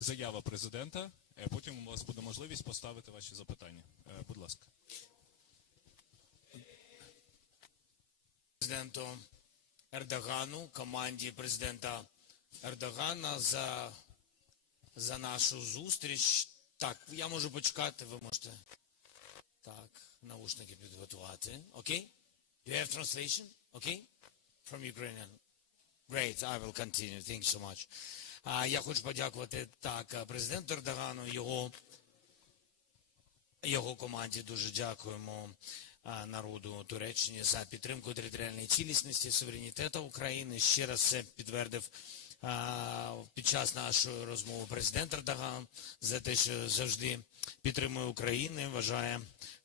заява президента. е, Потім у вас буде можливість поставити ваші запитання. Е, Будь ласка. президенту Ердогану, команді президента Ердогана за, за нашу зустріч. Так, я можу почекати, ви можете так, навушники підготувати. Окей? You have translation? Okay? From Ukrainian. Great, I will continue. Thank you so much. А, я хочу подякувати так президенту Ердогану, його його команді дуже дякуємо народу Туреччини за підтримку територіальної цілісності, суверенітету України. Ще раз це підтвердив під час нашої розмови президент Ердоган за те, що завжди підтримує Україну, вважає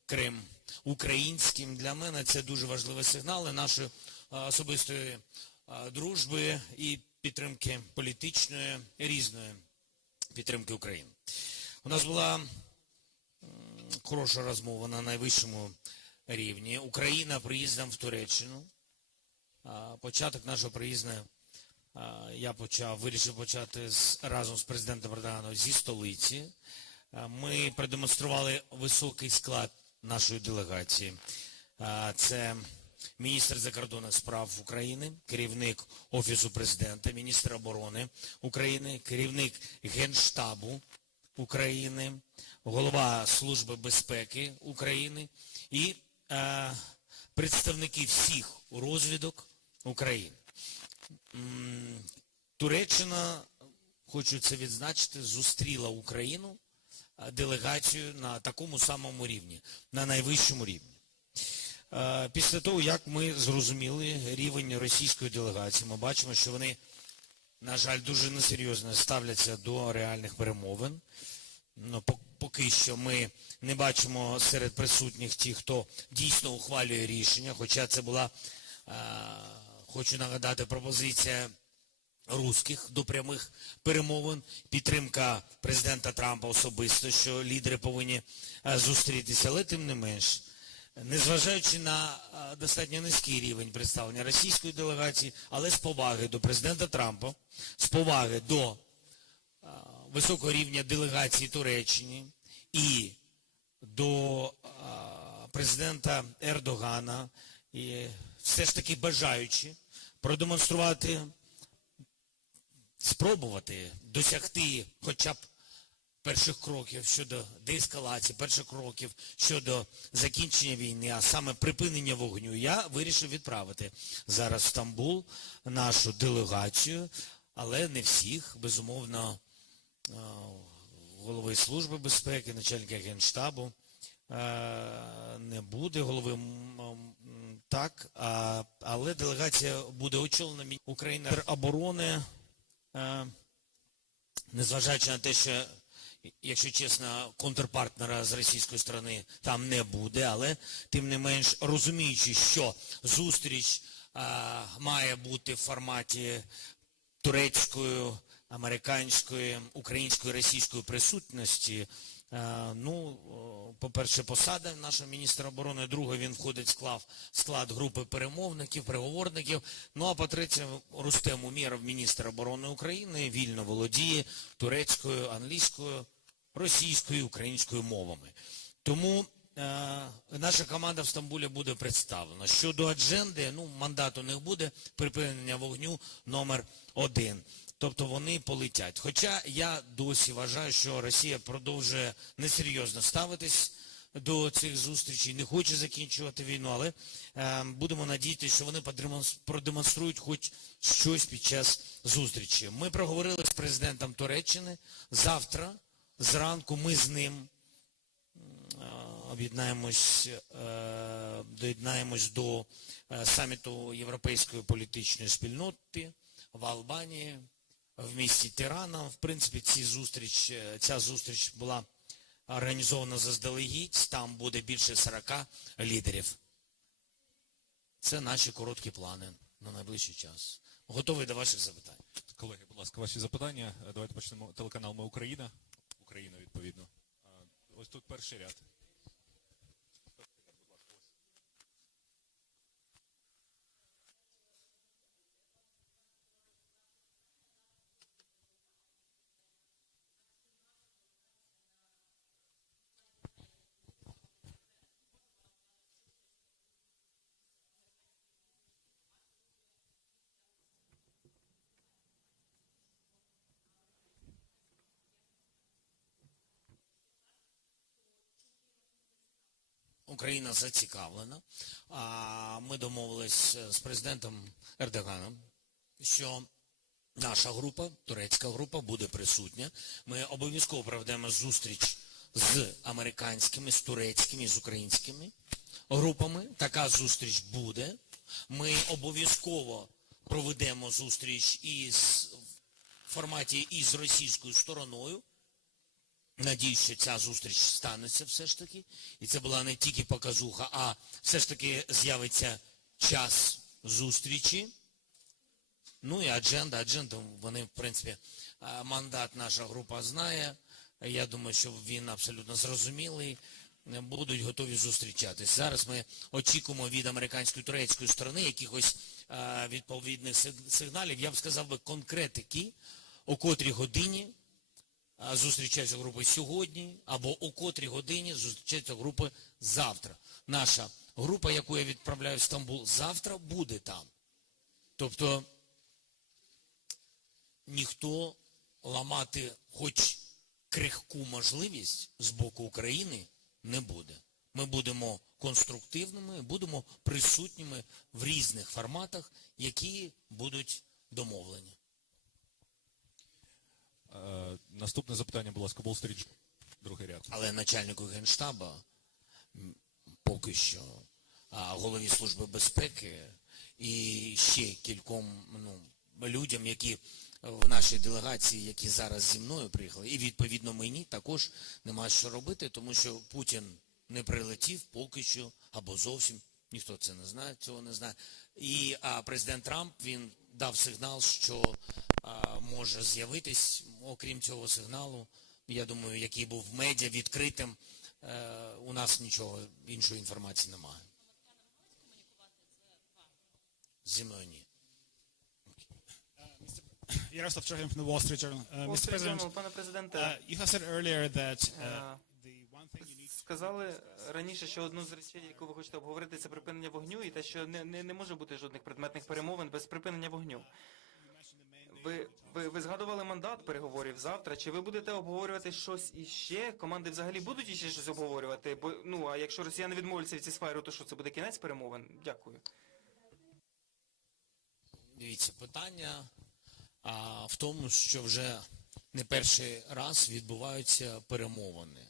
Крим українським. Для мене це дуже важливі сигнали нашої особистої дружби і підтримки політичної різної підтримки України. У нас була хороша розмова на найвищому рівні. Україна приїздом в Туреччину. Початок нашого приїзду я почав, вирішив почати з, разом з президентом Ердоганом зі столиці. Ми продемонстрували високий склад нашої делегації. Це міністр закордонних справ України, керівник Офісу президента, міністр оборони України, керівник Генштабу України, голова Служби безпеки України і е, представники всіх розвідок України. Туреччина, хочу це відзначити, зустріла Україну е, делегацію на такому самому рівні, на найвищому рівні. Е, Після того, як ми зрозуміли рівень російської делегації, ми бачимо, що вони, на жаль, дуже несерйозно ставляться до реальних перемовин. Ну, по- поки що ми не бачимо серед присутніх ті, хто дійсно ухвалює рішення, хоча це була, е, хочу нагадати, пропозиція русських до прямих перемовин, підтримка президента Трампа особисто, що лідери повинні е, зустрітися, але тим не менш, незважаючи на достатньо низький рівень представлення російської делегації, але з поваги до президента Трампа, з поваги до високого рівня делегації Туреччини і до президента Ердогана, і все ж таки бажаючи продемонструвати, спробувати досягти хоча б перших кроків щодо деескалації, перших кроків щодо закінчення війни, а саме припинення вогню, я вирішив відправити зараз в Стамбул нашу делегацію, але не всіх, безумовно, е, голови Служби безпеки, начальника Генштабу е, не буде, голови так, але делегація буде очолена Україна. Оборони, е, незважаючи на те, що якщо чесно, контрпартнера з російської сторони там не буде, але тим не менш розуміючи, що зустріч а, має бути в форматі турецької, американської, української, російської присутності. Е, Ну, по-перше, посада нашого міністра оборони, друге, він входить в склад, склад групи перемовників, переговорників. Ну а по-третє, Рустем Умєров, міністр оборони України, вільно володіє турецькою, англійською, російською, українською мовами. Тому е, наша команда в Стамбулі буде представлена. Щодо адженди, ну, мандату у них буде припинення вогню номер один. Тобто вони полетять. Хоча я досі вважаю, що Росія продовжує несерйозно ставитись до цих зустрічей, не хоче закінчувати війну, але е, будемо надіятися, що вони продемонструють хоч щось під час зустрічі. Ми проговорили з президентом Туреччини. Завтра зранку ми з ним е, об'єднаємось, е, доєднаємось до е, саміту Європейської політичної спільноти в Албанії, в місті Тирана. В принципі, ці зустріч, е, ця зустріч була організована заздалегідь. Там буде більше 40 лідерів. Це наші короткі плани на найближчий час. Готовий до ваших запитань. Колеги, будь ласка, ваші запитання. Давайте почнемо. Телеканал Ми Україна. Україна, відповідно. Ось тут перший ряд. Україна зацікавлена. Ми домовились з президентом Ердоганом, що наша група, турецька група, буде присутня. Ми обов'язково проведемо зустріч з американськими, з турецькими, з українськими групами. Така зустріч буде. Ми обов'язково проведемо зустріч із в форматі із російською стороною. Надіюсь, що ця зустріч станеться все ж таки. І це була не тільки показуха, а все ж таки з'явиться час зустрічі. Ну і адженда, адженда, вони, в принципі, мандат наша група знає. Я думаю, що він абсолютно зрозумілий. Будуть готові зустрічатись. Зараз ми очікуємо від американської турецької сторони якихось відповідних сигналів. Я б сказав би конкретики, о котрій годині зустрічаються групи сьогодні, або о котрій годині зустрічаються групи завтра. Наша група, яку я відправляю в Стамбул, завтра буде там. Тобто ніхто ламати хоч крихку можливість з боку України не буде. Ми будемо конструктивними, будемо присутніми в різних форматах, які будуть домовлені. Е, наступне запитання, будь ласка, Street, другий ряд. Але начальнику Генштаба поки що, голові Служби безпеки і ще кільком ну, людям, які в нашій делегації, які зараз зі мною приїхали, і відповідно мені також нема що робити, тому що Путін не прилетів поки що, або зовсім ніхто це не знає, цього не знає. І а, президент Трамп він дав сигнал, що може з'явитись, окрім цього сигналу, я думаю, який був в медіа відкритим, е, у нас нічого іншої інформації немає. Зі мною ні. Яроslav Trochin from the Wall Street Journal. Uh, Wall Mr. Street President, Journal, пане президенте, uh, you have said earlier that uh, Е, сказали раніше, що одну з речей, яку ви хочете обговорити, це припинення вогню, і те, що не, не, не може бути жодних предметних перемовин без припинення вогню. Ви, ви, ви згадували мандат переговорів завтра. Чи ви будете обговорювати щось іще? Команди взагалі будуть іще щось обговорювати? Бо ну а якщо росіяни відмовляться від цісфайру, то що це буде кінець перемовин? Дякую. Дивіться, питання а, в тому, що вже не перший раз відбуваються перемовини.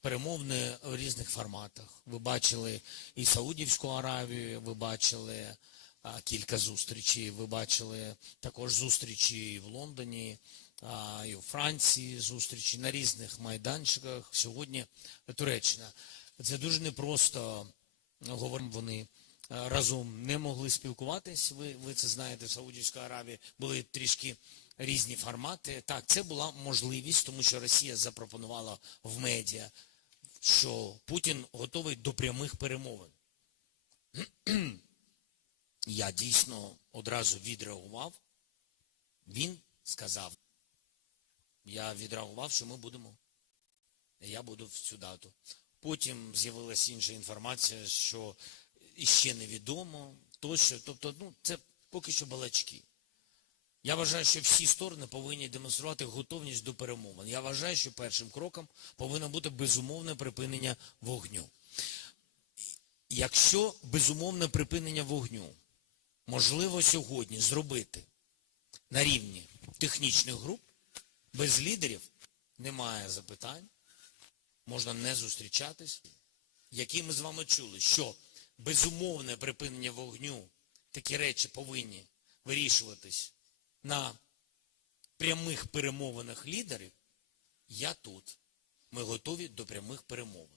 Перемовини в різних форматах. Ви бачили і Саудівську Аравію, ви бачили кілька зустрічей, ви бачили також зустрічі і в Лондоні, і у Франції зустрічі на різних майданчиках. Сьогодні Туреччина. Це дуже непросто говоримо вони разом не могли спілкуватись. Ви, ви це знаєте, в Саудівській Аравії були трішки різні формати. Так, це була можливість, тому що Росія запропонувала в медіа, що Путін готовий до прямих перемовин. Я дійсно одразу відреагував. Він сказав, я відреагував, що ми будемо. Я буду в цю дату. Потім з'явилася інша інформація, що іще невідомо, тощо. Тобто, ну, це поки що балачки. Я вважаю, що всі сторони повинні демонструвати готовність до перемовин. Я вважаю, що першим кроком повинно бути безумовне припинення вогню. Якщо безумовне припинення вогню можливо сьогодні зробити на рівні технічних груп, без лідерів немає запитань, можна не зустрічатись, які ми з вами чули, що безумовне припинення вогню, такі речі повинні вирішуватись на прямих перемовинах лідерів, я тут. Ми готові до прямих перемовин.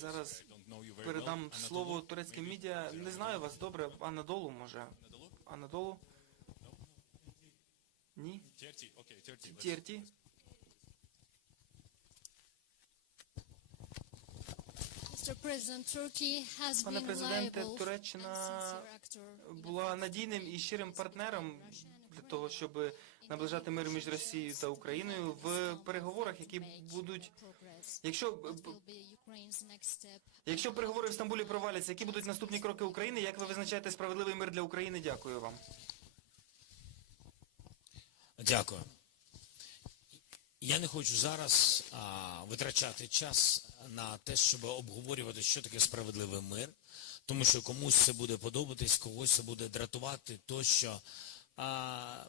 Зараз I don't know you very Передам well. слово Anadolu, турецьким медіа. Не знаю вас добре, Анадолу може. Анадолу? Ні? Has Пане президенте, Туреччина була надійним і щирим партнером для того, щоб наближати мир між Росією та Україною в переговорах, які будуть. Якщо step? якщо переговори в Стамбулі проваляться, які будуть наступні кроки України? Як ви визначаєте справедливий мир для України? Дякую вам. Дякую. Я не хочу зараз а, витрачати час на те, щоб обговорювати, що таке справедливий мир, тому що комусь це буде подобатись, когось це буде дратувати, тощо. А,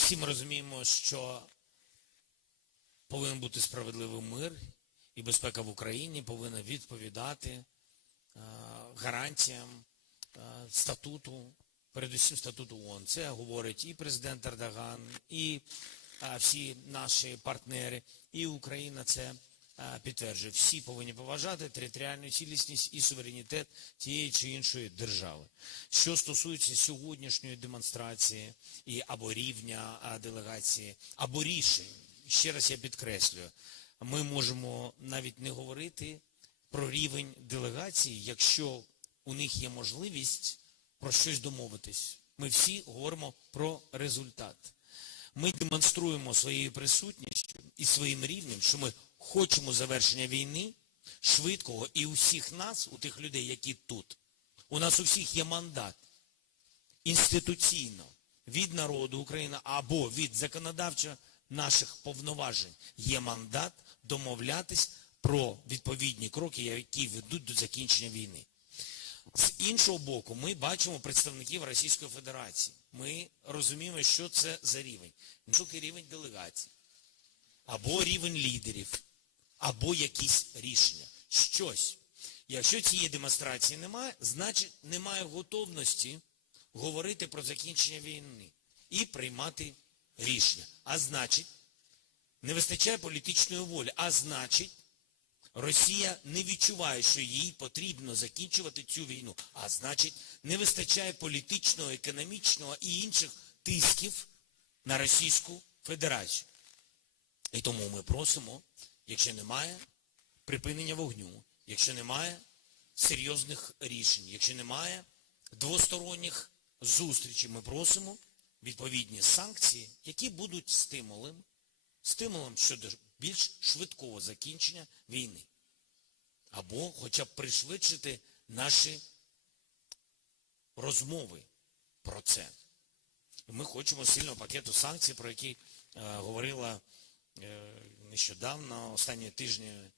всі ми розуміємо, що повинен бути справедливий мир, і безпека в Україні повинна відповідати е, гарантіям е, статуту, передусім статуту ООН. Це говорить і президент Ердоган, і е, всі наші партнери, і Україна це підтверджує. Всі повинні поважати територіальну цілісність і суверенітет тієї чи іншої держави. Що стосується сьогоднішньої демонстрації і або рівня делегації, або рішень, ще раз я підкреслюю, ми можемо навіть не говорити про рівень делегації, якщо у них є можливість про щось домовитись. Ми всі говоримо про результат. Ми демонструємо своєю присутністю і своїм рівнем, що ми хочемо завершення війни швидкого і у всіх нас, у тих людей, які тут. У нас у всіх є мандат інституційно від народу України або від законодавчо наших повноважень є мандат домовлятись про відповідні кроки, які ведуть до закінчення війни. З іншого боку, ми бачимо представників Російської Федерації. Ми розуміємо, що це за рівень. Високий рівень делегацій, або рівень лідерів, або якісь рішення. Щось. Якщо цієї демонстрації немає, значить немає готовності говорити про закінчення війни і приймати рішення. А значить, не вистачає політичної волі. А значить, Росія не відчуває, що їй потрібно закінчувати цю війну. А значить, не вистачає політичного, економічного і інших тисків на Російську Федерацію. І тому ми просимо, якщо немає припинення вогню, якщо немає серйозних рішень, якщо немає двосторонніх зустрічей, ми просимо відповідні санкції, які будуть стимулем, стимулом щодо більш швидкого закінчення війни. Або хоча б пришвидшити наші розмови про це. Ми хочемо сильного пакету санкцій, про який е, говорила е, нещодавно, останні тижні е,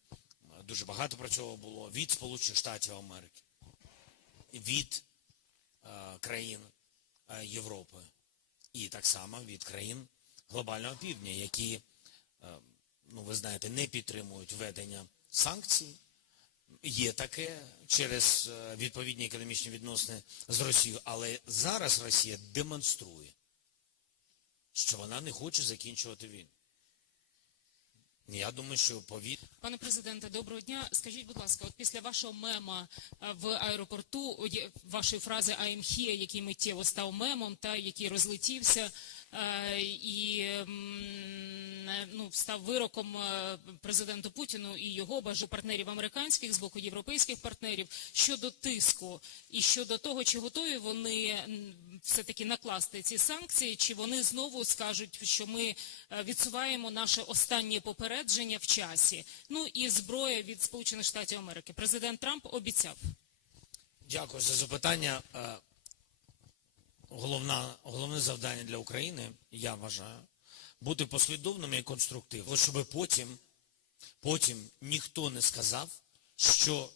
дуже багато про цього було від Сполучених Штатів Америки, від е, країн е, Європи і так само від країн глобального півдня, які, ну ви знаєте, не підтримують введення санкцій. Є таке через відповідні економічні відносини з Росією, але зараз Росія демонструє, що вона не хоче закінчувати війну. Я думаю, що повід... Пане президенте, доброго дня. Скажіть, будь ласка, от після вашого мема е, в аеропорту, вашої фрази «I am here», який миттєво став мемом, та який розлетівся е, і ну, став вироком е, президенту Путіну і його бажу партнерів американських з боку європейських партнерів щодо тиску і щодо того, чи готові вони все-таки накласти ці санкції, чи вони знову скажуть, що ми е, відсуваємо наше останнє попередження в часі. Ну і зброя від Сполучених Штатів Америки. Президент Трамп обіцяв. Дякую за запитання. Е, Головна, головне завдання для України, я вважаю, бути послідовним і конструктивним, щоб потім, потім ніхто не сказав, що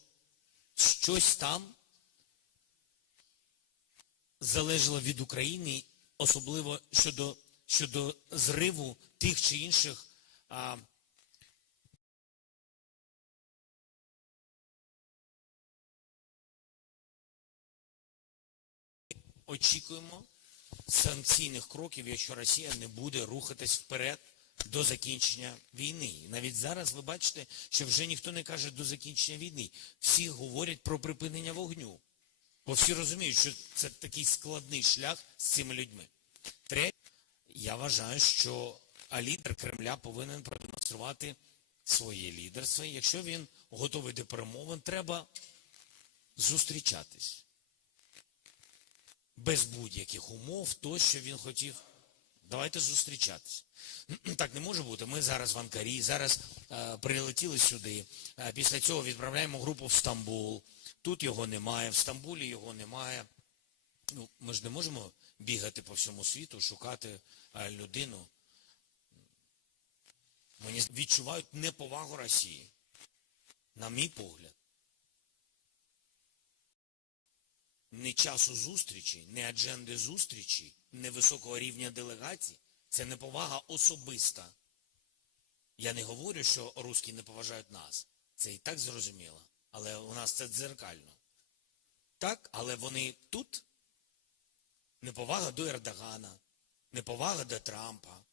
щось там залежало від України, особливо щодо, щодо зриву тих чи інших а, очікуємо санкційних кроків, якщо Росія не буде рухатись вперед до закінчення війни. І навіть зараз ви бачите, що вже ніхто не каже до закінчення війни. Всі говорять про припинення вогню. Бо всі розуміють, що це такий складний шлях з цими людьми. Третє, я вважаю, що лідер Кремля повинен продемонструвати своє лідерство. Якщо він готовий до перемовин, треба зустрічатись без будь-яких умов, то, що він хотів. Давайте зустрічатись. Так не може бути. Ми зараз в Анкарі, зараз е, прилетіли сюди. Е, після цього відправляємо групу в Стамбул. Тут його немає, в Стамбулі його немає. Ну, ми ж не можемо бігати по всьому світу, шукати е, людину. Мені відчувають неповагу Росії. На мій погляд. Не часу зустрічі, не адженди зустрічі, не високого рівня делегацій. Це неповага особиста. Я не говорю, що русські не поважають нас. Це і так зрозуміло. Але у нас це дзеркально. Так, але вони тут. Неповага до Ердогана, неповага до Трампа.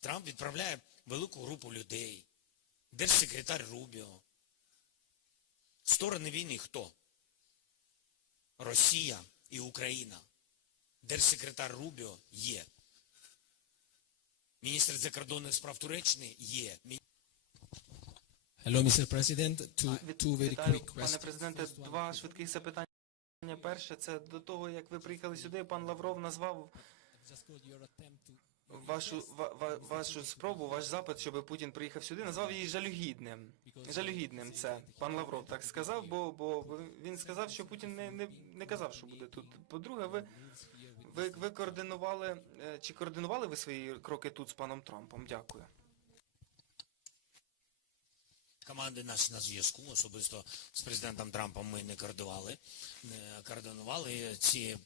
Трамп відправляє велику групу людей. Держсекретар Рубіо. Сторони війни хто? Росія і Україна. Держсекретар Рубіо є. Міністр закордонних справ Туреччини є. Hello, Mr. President. Two, two very quick questions. пане президенте. Два швидких запитання. Перше, це до того, як ви приїхали сюди, пан Лавров назвав Вашу ва, ва- вашу спробу, ваш запит, щоб Путін приїхав сюди, назвав її жалюгідним. Жалюгідним це пан Лавров так сказав, бо, бо він сказав, що Путін не, не, не казав, що буде тут. По-друге, ви, ви, ви координували е, чи координували ви свої кроки тут з паном Трампом? Дякую. Команди наші на зв'язку, особисто з президентом Трампом ми не координували, не координували ці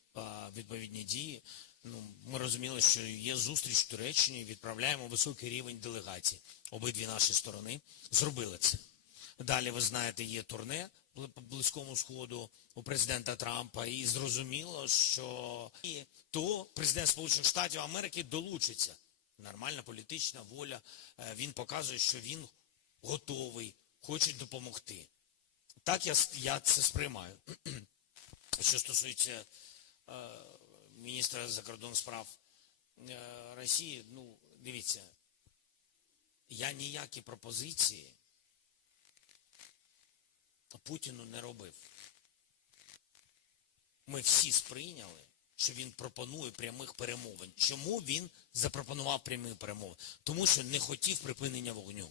відповідні дії. Ну, ми розуміли, що є зустріч в Туреччині, відправляємо високий рівень делегацій. Обидві наші сторони зробили це. Далі, ви знаєте, є турне по Близькому Сходу у президента Трампа, і зрозуміло, що і то президент Сполучених Штатів Америки долучиться. Нормальна політична воля. Е, Він показує, що він готовий, хоче допомогти. Так я, я це сприймаю. Що стосується е, міністра закордонних справ е, Росії, ну, дивіться, я ніякі пропозиції Путіну не робив. Ми всі сприйняли, що він пропонує прямих перемовин. Чому він запропонував прямі перемовини? Тому що не хотів припинення вогню.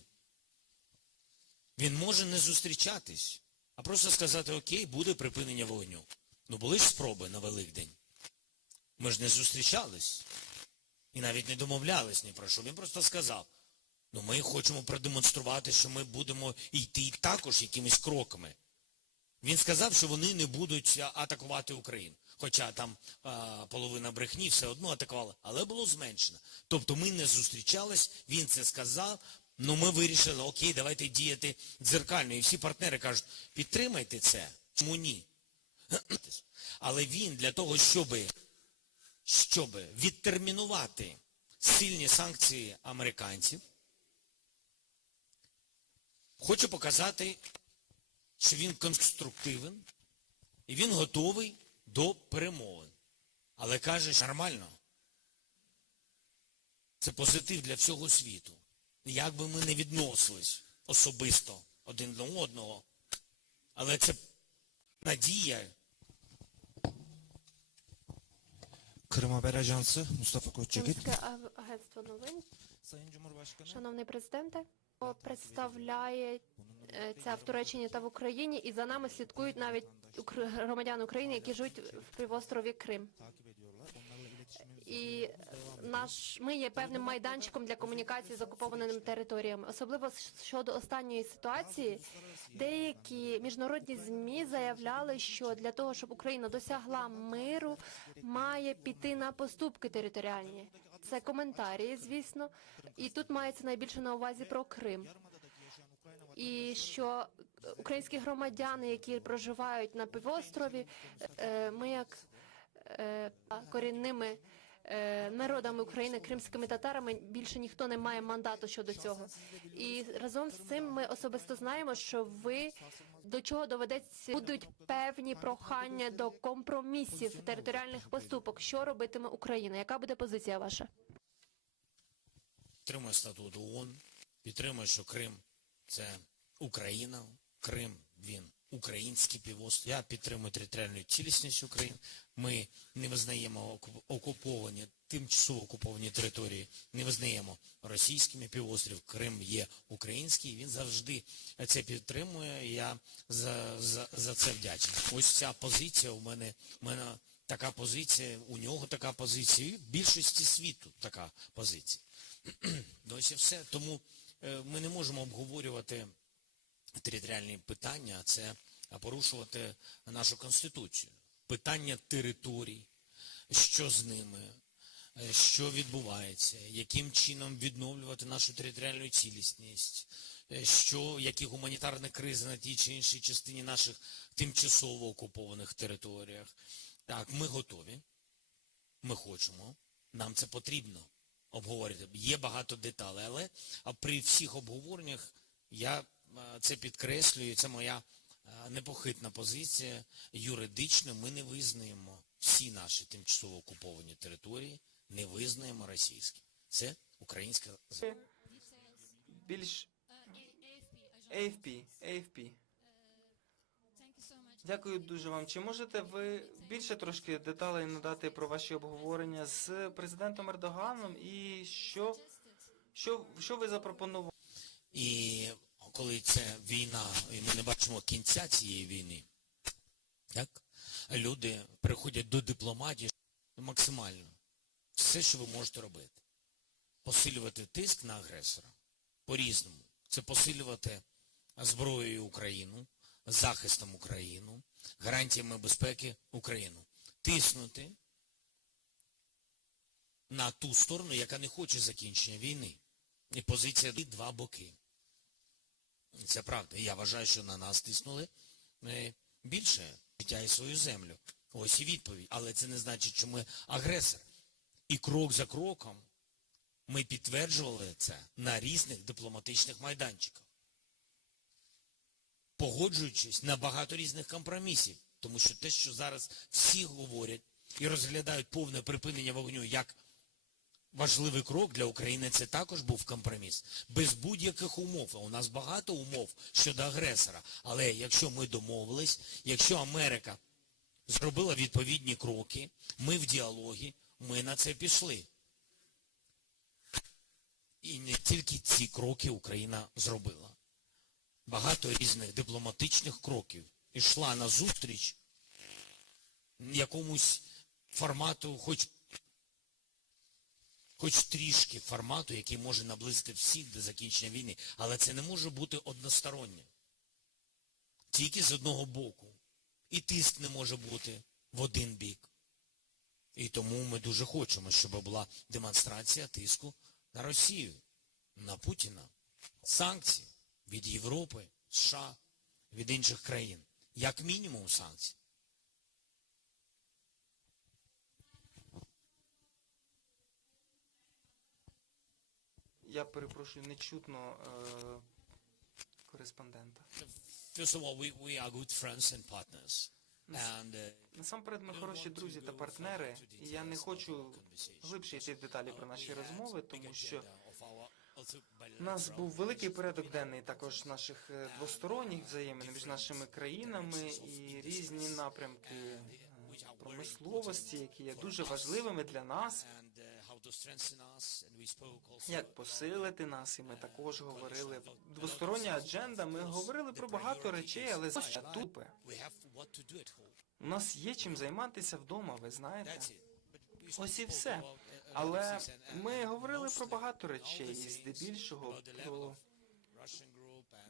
Він може не зустрічатись, а просто сказати, окей, буде припинення вогню. Ну були ж спроби на Великдень. Ми ж не зустрічались і навіть не домовлялись ні про що. Він просто сказав, ну ми хочемо продемонструвати, що ми будемо йти також якимись кроками. Він сказав, що вони не будуть атакувати Україну. Хоча там а, половина брехні все одно атакувала, але було зменшено. Тобто ми не зустрічались, він це сказав. Ну ми вирішили, окей, давайте діяти дзеркально. І всі партнери кажуть, підтримайте це. Чому ні? Але він для того, щоб, щоб відтермінувати сильні санкції американців, хоче показати, що він конструктивен і він готовий до перемовин. Але каже, що нормально. Це позитив для всього світу. Як би ми не відносились особисто один до одного, але це надія Kırım Haber Ajansı Mustafa. Кримське агентство новин. Sayın Cumhurbaşkanı Шановний президенте, представляє це в Туреччині та в Україні, і за нами слідкують навіть громадяни України, які живуть в півострові Крим. І наш ми є певним майданчиком для комунікації з окупованими територіями. Особливо щодо останньої ситуації, деякі міжнародні змі заявляли, що для того, щоб Україна досягла миру, має піти на поступки територіальні. Це коментарі, звісно, і тут мається найбільше на увазі про Крим. І що українські громадяни, які проживають на півострові, е, ми як е, корінними народами України, кримськими татарами, більше ніхто не має мандату щодо цього. І разом з цим ми особисто знаємо, що ви до чого доведеться будуть певні прохання до компромісів територіальних поступок. Що робитиме Україна? Яка буде позиція ваша? підтримує статут ООН, підтримує, що Крим це Україна, Крим він український півострів. Я підтримую територіальну цілісність України. Ми не визнаємо оку- окуповані, тимчасово окуповані території, не визнаємо російськими півострів. Крим є український. Він завжди це підтримує. Я за, за, за це вдячний. Ось ця позиція у мене, у мене така позиція, у нього така позиція, і в більшості світу така позиція. Ну, ось і все. Тому е, ми не можемо обговорювати територіальні питання, це порушувати нашу конституцію. Питання територій, що з ними, е, що відбувається, яким чином відновлювати нашу територіальну цілісність, е, що, які гуманітарні кризи на тій чи іншій частині наших тимчасово окупованих територіях. Так, ми готові, ми хочемо, нам це потрібно обговорити. Є багато деталей, але а при всіх обговореннях я це підкреслюю, це моя е, непохитна позиція. Юридично ми не визнаємо всі наші тимчасово окуповані території, не визнаємо російські. Це українська. Більш AFP, AFP. Дякую дуже вам. Чи можете ви більше трошки деталей надати про ваші обговорення з президентом Ердоганом і що, що, що ви запропонували? І коли це війна, і ми не бачимо кінця цієї війни, так? люди приходять до дипломатії максимально. Все, що ви можете робити. Посилювати тиск на агресора по-різному. Це посилювати зброєю Україну, захистом Україну, гарантіями безпеки Україну. Тиснути на ту сторону, яка не хоче закінчення війни. І позиція два боки. Це правда. Я вважаю, що на нас тиснули е, більше життя і свою землю. Ось і відповідь. Але це не значить, що ми агресор. І крок за кроком ми підтверджували це на різних дипломатичних майданчиках. Погоджуючись на багато різних компромісів. Тому що те, що зараз всі говорять і розглядають повне припинення вогню як важливий крок для України, це також був компроміс. Без будь-яких умов. У нас багато умов щодо агресора. Але якщо ми домовились, якщо Америка зробила відповідні кроки, ми в діалогі, ми на це пішли. І не тільки ці кроки Україна зробила. Багато різних дипломатичних кроків ішла на зустріч якомусь формату, хоч, хоч трішки формату, який може наблизити всіх до закінчення війни. Але це не може бути одностороннє. Тільки з одного боку. І тиск не може бути в один бік. І тому ми дуже хочемо, щоб була демонстрація тиску на Росію, на Путіна, санкції від Європи, США, від інших країн. Як мінімум санкції. Я перепрошую, не чутно е, кореспондента. First of all, we, we are good friends and partners. And, uh, Насамперед, ми хороші друзі та партнери, і я не хочу глибше йти в деталі про наші розмови, тому що у нас був великий порядок денний також наших е, двосторонніх взаємин між нашими країнами і різні напрямки е, промисловості, які є дуже важливими для нас. Як посилити нас, і ми також говорили двостороння адженда. Ми говорили про багато речей, але ось тут у нас є чим займатися вдома. Ви знаєте, ось і все. Але ми говорили про багато речей, і здебільшого про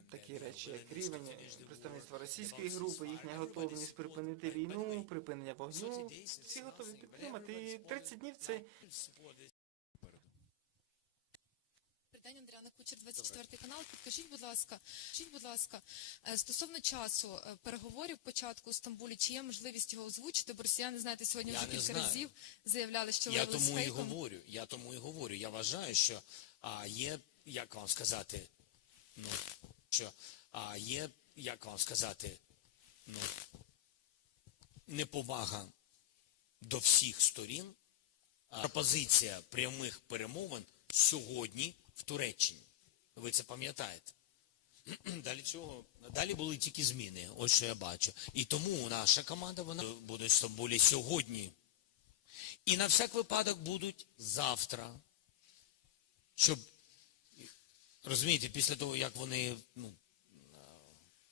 такі речі, як рівень представництва російської групи, їхня готовність припинити війну, припинення вогню. Всі готові підтримати. І 30 днів це Андріана Кучер, 24 канал. Підкажіть, будь ласка, скажіть, будь ласка, е, стосовно часу е, переговорів початку у Стамбулі, чи є можливість його озвучити? Бо росіяни, знаєте, сьогодні Я вже кілька знаю. разів заявляли, що Я тому і говорю, я тому і говорю. Я вважаю, що а, є, як вам сказати, ну, що а, є, як вам сказати, ну, неповага до всіх сторін. Пропозиція прямих перемовин сьогодні в Туреччині. Ви це пам'ятаєте? Далі цього далі були тільки зміни. Ось що я бачу. І тому наша команда вона буде в Стамбулі сьогодні. І на всяк випадок будуть завтра. Щоб, розумієте, після того, як вони, ну,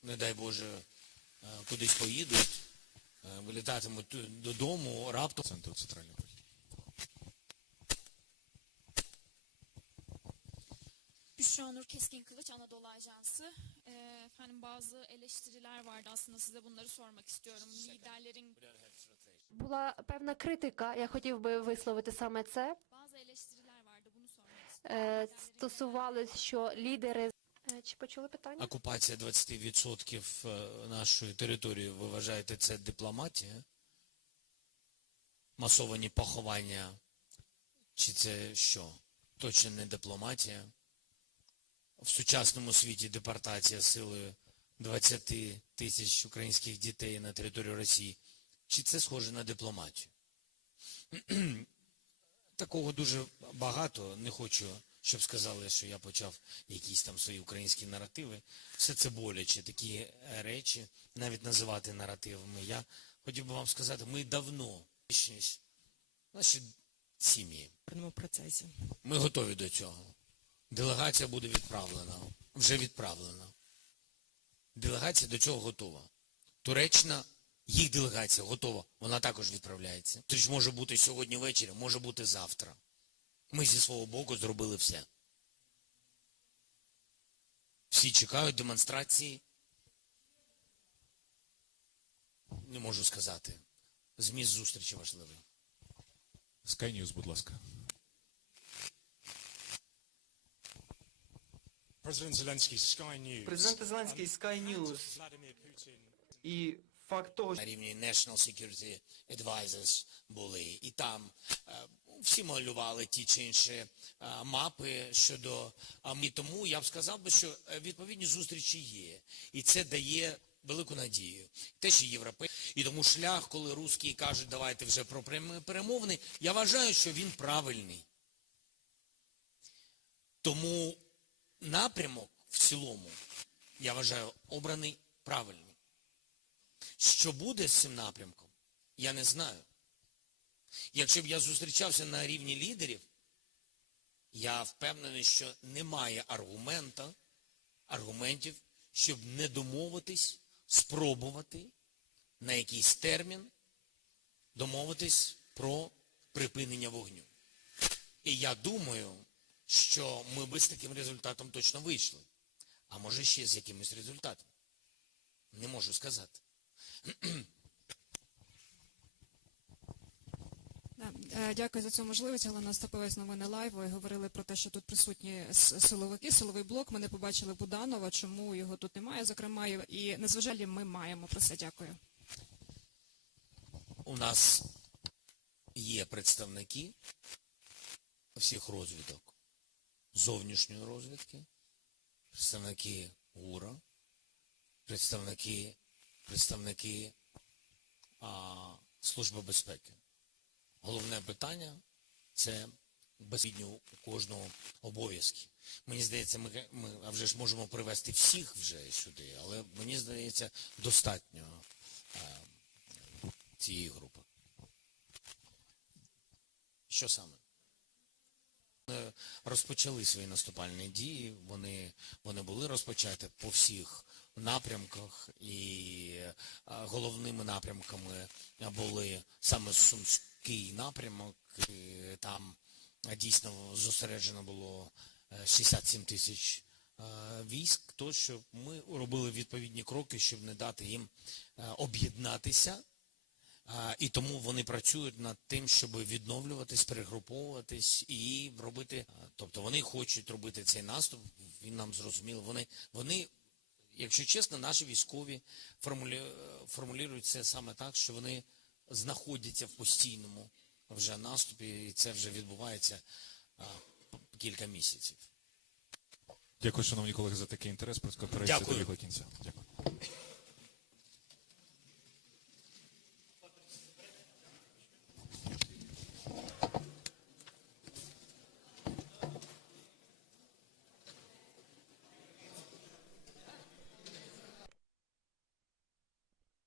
не дай Боже, кудись поїдуть, вилітатимуть додому, раптом Центр центральний прохід. Büşra Nur Keskin Kılıç Anadolu Ajansı. Ee, efendim bazı eleştiriler vardı aslında size bunları sormak istiyorum. Liderlerin Була певна критика, я хотів би висловити саме це. bazı eleştiriler vardı bunu sormak istiyorum. Е, Liderlerin- Стосувалось, що лідери Е, чи почули питання? окупація 20% е, нашої території, ви вважаєте, це дипломатія? Масовані поховання? Чи це що? Точно не дипломатія? В сучасному світі депортація силою 20 тисяч українських дітей на територію Росії. Чи це схоже на дипломатію? Такого дуже багато. Не хочу, щоб сказали, що я почав якісь там свої українські наративи. Все це боляче, такі е, речі, навіть називати наративами. Я хотів би вам сказати, ми давно, наші сім'ї, ми готові до цього. Делегація буде відправлена. Вже відправлена. Делегація до цього готова. Туреччина, їх делегація готова. Вона також відправляється. Тож може бути сьогодні ввечері, може бути завтра. Ми зі свого боку зробили все. Всі чекають демонстрації. Не можу сказати. Зміст зустрічі важливий. News, будь ласка. President Zelensky, Sky News. Президент Зеленський Sky News і факт того, на рівні National Security Advisors були. І там е, всі малювали ті чи інші е, мапи щодо а, і тому я б сказав би, що е, відповідні зустрічі є. І це дає велику надію. Те, що європей... І тому шлях, коли русські кажуть, давайте вже про перемовини, я вважаю, що він правильний. Тому напрямок в цілому, я вважаю, обраний правильний. Що буде з цим напрямком, я не знаю. Якщо б я зустрічався на рівні лідерів, я впевнений, що немає аргумента, аргументів, щоб не домовитись, спробувати на якийсь термін домовитись про припинення вогню. І я думаю, що ми би з таким результатом точно вийшли. А може ще з якимось результатом. Не можу сказати. Е, Дякую за цю можливість. Галина Остаповець, новини лайв. Ви говорили про те, що тут присутні силовики, силовий блок. Ми не побачили Буданова. Чому його тут немає? Зокрема, і незважалі ми маємо про це. Дякую. У нас є представники всіх розвідок, зовнішньої розвідки, представники ГУРа, представники, представники а, Служби безпеки. Головне питання це безпідньо у кожного обов'язки. Мені здається, ми, ми а вже ж можемо привести всіх вже сюди, але мені здається, достатньо а, цієї групи. Що саме? Вони розпочали свої наступальні дії, вони, вони були розпочаті по всіх напрямках, і головними напрямками були саме Сумський напрямок, і там дійсно зосереджено було е, 67 тисяч е, військ, то що ми робили відповідні кроки, щоб не дати їм е, об'єднатися. І тому вони працюють над тим, щоб відновлюватись, перегруповуватись і робити. Тобто вони хочуть робити цей наступ. Він нам зрозуміло. Вони, вони, якщо чесно, наші військові формулі, формулюють це саме так, що вони знаходяться в постійному вже наступі, і це вже відбувається кілька місяців. Дякую, шановні колеги, за такий інтерес. Дякую. добігла кінця. Дякую.